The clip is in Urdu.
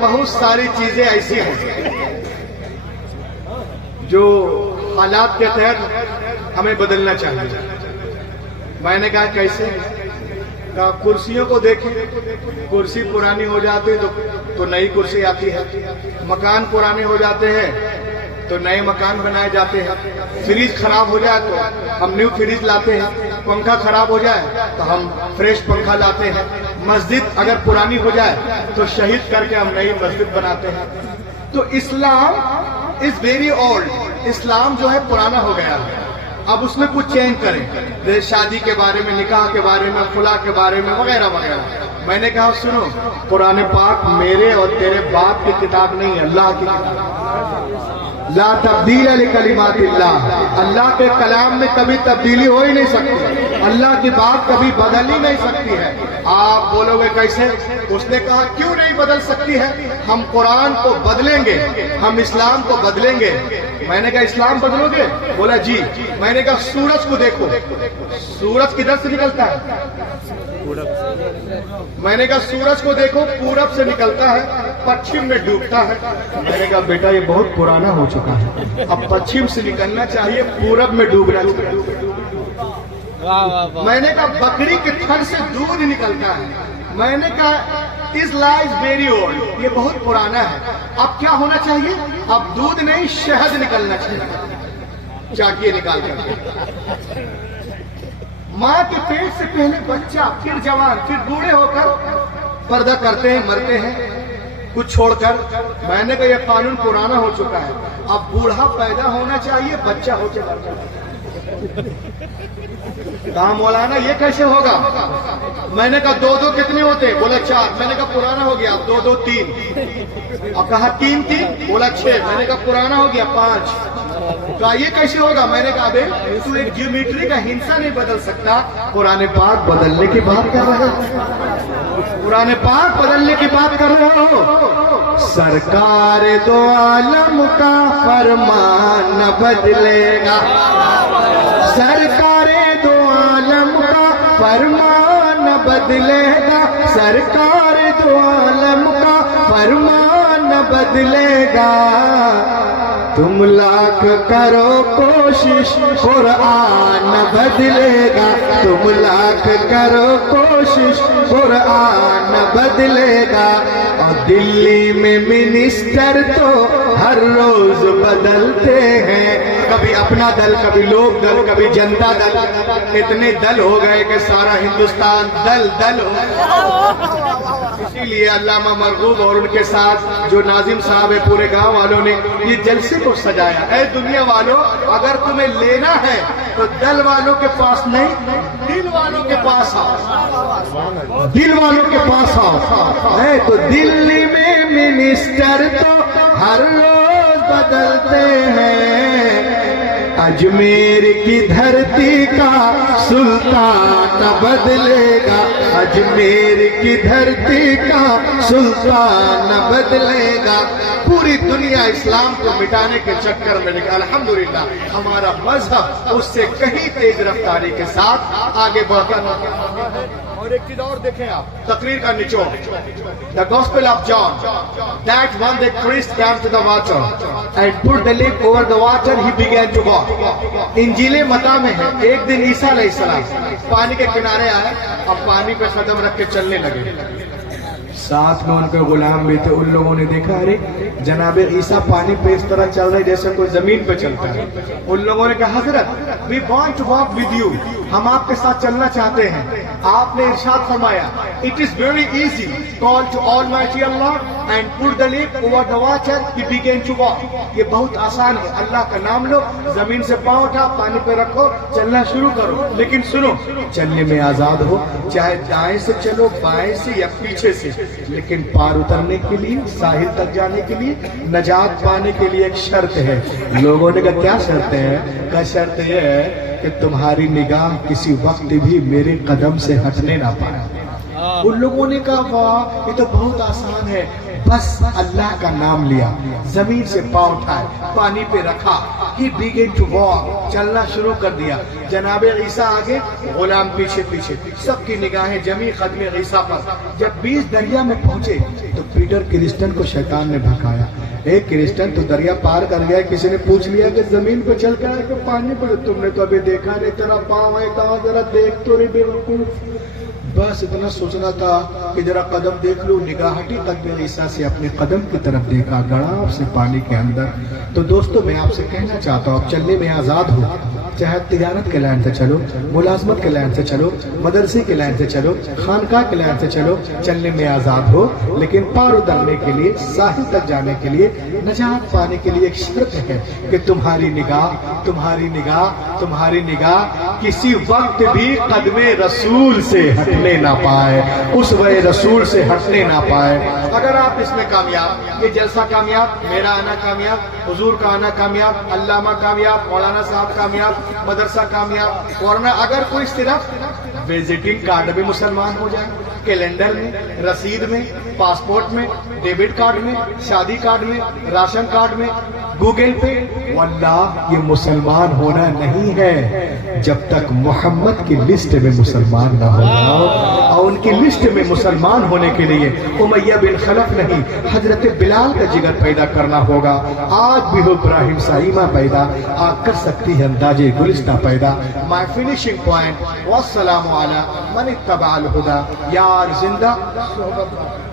بہت ساری چیزیں ایسی ہیں جو حالات کے تحت ہمیں بدلنا چاہیے. میں نے کہا کیسے؟ کہا کرسیوں کو دیکھیں, کرسی پرانی ہو جاتی تو نئی کرسی آتی ہے, مکان پرانے ہو جاتے ہیں تو نئے مکان بنائے جاتے ہیں, فریج خراب ہو جائے تو ہم نیو فریج لاتے ہیں, پنکھا خراب ہو جائے تو ہم فریش پنکھا لاتے ہیں, مسجد اگر پرانی ہو جائے تو شہید کر کے ہم نئی مسجد بناتے ہیں. تو اسلام از ویری اولڈ, اسلام جو ہے پرانا ہو گیا ہے, اب اس میں کچھ چینج کریں, جیسے شادی کے بارے میں, نکاح کے بارے میں, خلا کے بارے میں وغیرہ وغیرہ. میں نے کہا سنو, قرآن پاک میرے اور تیرے باپ کی کتاب نہیں ہے, اللہ کی کتاب. لا تبدیل لکلمات اللہ, اللہ کے کلام میں کبھی تبدیلی ہو ہی نہیں سکتی, اللہ کی بات کبھی بدل ہی نہیں سکتی ہے. آپ بولو گے کیسے؟ اس نے کہا کیوں نہیں بدل سکتی ہے, ہم قرآن کو بدلیں گے, ہم اسلام کو بدلیں گے. میں نے کہا اسلام بدلو گے؟ بولا جی. میں نے کہا سورج کو دیکھو, سورج کدھر سے نکلتا ہے؟ میں نے کہا سورج کو دیکھو, پورب سے نکلتا ہے, پچھم میں ڈوبتا ہے. میں نے کہا بیٹا یہ بہت پرانا ہو چکا ہے, اب پچھم سے نکلنا چاہیے, پورب میں ڈوبنا چاہیے. میں نے کہا بکری کے تھن سے دودھ نکلتا ہے. میں نے کہا اس لا از ویری اولڈ, یہ بہت پرانا ہے. اب کیا ہونا چاہیے؟ اب دودھ نہیں شہد نکلنا چاہیے, چاٹیے نکال کر. ماں کے پیٹ سے پہلے بچہ, پھر جوان, پھر بوڑھے ہو کر پردہ کرتے ہیں, مرتے ہیں کچھ چھوڑ کر. میں نے کہا یہ قانون پرانا ہو چکا ہے, اب بوڑھا پیدا ہونا چاہیے, بچہ ہو کے مرنا چاہیے. کہا مولانا یہ کیسے ہوگا؟ میں نے کہا دو دو کتنے ہوتے؟ بولا 4. میں نے کہا پرانا ہو گیا, 2 2 3. اور کہا 3 3. بولا 6. میں نے کہا پرانا ہو گیا 5. کہا یہ کیسے ہوگا؟ میں نے کہا بے تو ایک جیومیٹری کا ہندسہ نہیں بدل سکتا, قرآن پاک بدلنے کی بات کر رہے ہو, قرآن پاک بدلنے کی بات کر رہے ہو. سرکار دو عالم کا فرمان نہ بدلے گا, سرکار دو عالم کا فرمان نہ بدلے گا, سرکار دو عالم کا فرمان نہ بدلے گا. تم لاکھ کرو کوشش قرآن نہ بدلے گا, تم لاکھ کرو کوشش قرآن نہ بدلے گا. اور دلی میں منسٹر تو ہر روز بدلتے ہیں, کبھی اپنا دل, کبھی لوگ دل, کبھی جنتا دل. اتنے دل ہو گئے کہ سارا ہندوستان دل دل ہو گیا. اسی لیے علامہ مرغوب اور ان کے ساتھ جو ناظم صاحب ہے, پورے گاؤں والوں نے یہ جلسے کو سجایا. اے دنیا والوں, اگر تمہیں لینا ہے تو دل والوں کے پاس نہیں, دل والوں کے پاس آؤ, دل والوں کے پاس آؤ. ہے تو دلی میں منسٹر تو ہر روز بدلتے ہیں, اجمیر کی دھرتی کا سلطان نہ بدلے گا, اجمیر کی دھرتی کا سلطان نہ بدلے گا. پوری دنیا اسلام کو مٹانے کے چکر میں نکلا, الحمدللہ ہمارا مذہب اس سے کہیں تیز رفتاری کے ساتھ آگے بڑھتا ہے. اور ایک چیز اور دیکھیں آپ, تقریر کا نچوڑ. The Gospel of John, that when the priest came to the water and put the lip over the water, he began to walk. انجیل متی میں ہے, ایک دن عیسیٰ علیہ السلام پانی کے کنارے آئے, اب پانی پہ قدم رکھ کے چلنے لگے. ساتھ میں ان کے غلام بھی تھے. ان لوگوں نے دیکھا ارے جناب عیسیٰ پانی پہ اس طرح چل رہے جیسے کوئی زمین پہ چلتا ہے. ان لوگوں نے کہا حضرت we want to walk with you, ہم آپ کے ساتھ چلنا چاہتے ہیں. آپ نے ارشاد فرمایا it is very easy, call to Almighty Allah and put the lip over the water, he began to walk. یہ بہت آسان ہے, اللہ کا نام لو, زمین سے پاؤں اٹھا, پانی پہ رکھو, چلنا شروع کرو. لیکن سنو, چلنے میں آزاد ہو, چاہے دائیں سے چلو, بائیں سے یا پیچھے سے, لیکن پار اترنے کے لیے, ساحل تک جانے کے لیے, نجات پانے کے لیے ایک شرط ہے. لوگوں نے کہا کیا شرط ہے؟ کیا شرط یہ ہے کہ تمہاری نگاہ کسی وقت بھی میرے قدم سے ہٹنے نہ پائے. ان لوگوں نے کہا واہ یہ تو بہت آسان ہے, بس اللہ کا نام لیا, زمین سے پاؤں اٹھائے, پانی پہ رکھا, he began to walk, چلنا شروع کر دیا. جناب عیسیٰ آگے, غلام پیچھے پیچھے, سب کی نگاہیں جمی قدم عیسیٰ پر. جب 20 دریا میں پہنچے تو پیٹر کرسچن کو شیطان نے بھڑکایا. ایک کرسچن تو دریا پار کر گیا, کسی نے پوچھ لیا کہ زمین پہ چل کر کہ پانی پر تم نے تو ابھی دیکھا نہیں, تیرا پاؤں ہے کہاں, ذرا دیکھ تو رہی بیوقوف. بس اتنا سوچنا تھا کہ ذرا قدم دیکھ لوں. نگاہ ہٹی قدم عیسیٰ سے, اپنے قدم کی طرف دیکھا, گڑاب سے پانی کے اندر. تو دوستو میں آپ سے کہنا چاہتا ہوں, اب چلنے میں آزاد ہو, چاہے تجارت کے لائن سے چلو, ملازمت کے لائن سے چلو, مدرسے کے لائن سے چلو, خانقاہ کے لائن سے چلو, چلنے میں آزاد ہو. لیکن پار اترنے کے لیے, ساحل تک جانے کے لیے, نجات پانے کے لیے ایک شرط ہے کہ تمہاری نگاہ کسی وقت بھی قدم رسول سے ہٹنے نہ پائے, اس وے رسول سے ہٹنے نہ پائے. اگر آپ اس میں کامیاب, یہ جلسہ کامیاب, میرا آنا کامیاب, حضور کا آنا کامیاب, علامہ کامیاب, مولانا صاحب کامیاب, مدرسہ کامیاب, ورنہ اگر کوئی صرف وزٹنگ کارڈ بھی مسلمان ہو جائے, کیلنڈر میں, رسید میں, پاسپورٹ میں, ڈیبٹ کارڈ میں, شادی کارڈ میں, راشن کارڈ میں, گوگل پہ, واللہ یہ مسلمان ہونا نہیں ہے جب تک محمد کی لسٹ میں مسلمان نہ ہو جاؤ. اور ان کی لسٹ میں مسلمان ہونے کے لیے امیہ بن خلف نہیں, حضرت بلال کا جگر پیدا کرنا ہوگا. آج بھی ہو ابراہیم سائمہ پیدا, آج کر سکتی ہے انداز گلستہ پیدا. مائی فنیشنگ پوائنٹ, والسلام علی من اتبع الہدی. یار زندہ, صحبت